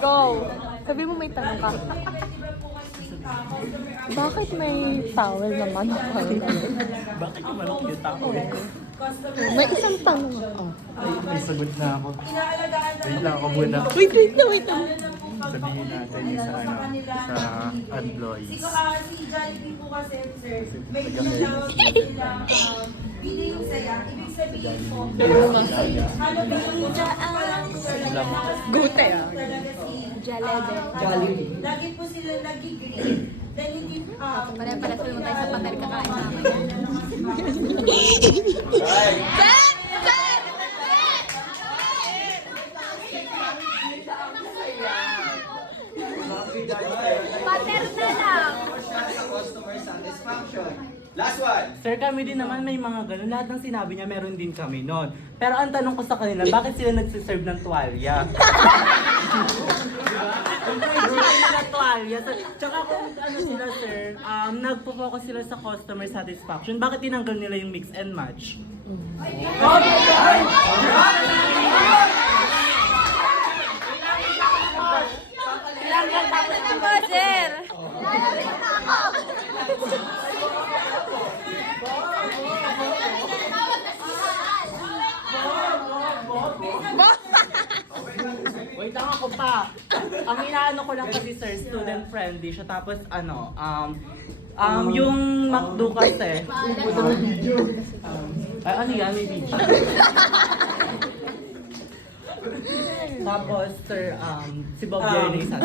Go! Sabi mo may tanong ka. Bakit may towel naman ako? Bakit yung manok yung towel? May isang tanong ako. Ay, may sagot na ako. Wait lang ako muna. Wait lang. Sabihin natin yung sa employees. Si Jollibee po kasi, sir, may tinatawag po silang biling saya. Ibig sabihin po, ano ba yung Gute talaga si Jollibee. Lagi po sila nag-green. Then hindi, Pare-pare sa tayo sa pader kakain namin. Pader na lang. Customer satisfaction. Last one. Sir, kami din naman may mga ganun. Lahat ng sinabi niya, meron din kami noon. Pero ang tanong ko sa kanila, bakit sila nagsiserve ng tuwalya? Sila tuwalya. Tsaka kung ano sila, sir, nagpo-focus sila sa customer satisfaction. Bakit tinanggal nila yung mix and match? Sir! Wait lang ako pa. Ang inaano ko lang kasi sir, student friendly siya. Tapos ano, yung McDo kasi. Ay, ano yan? May video. Tapos sir, si Bob Yerny sa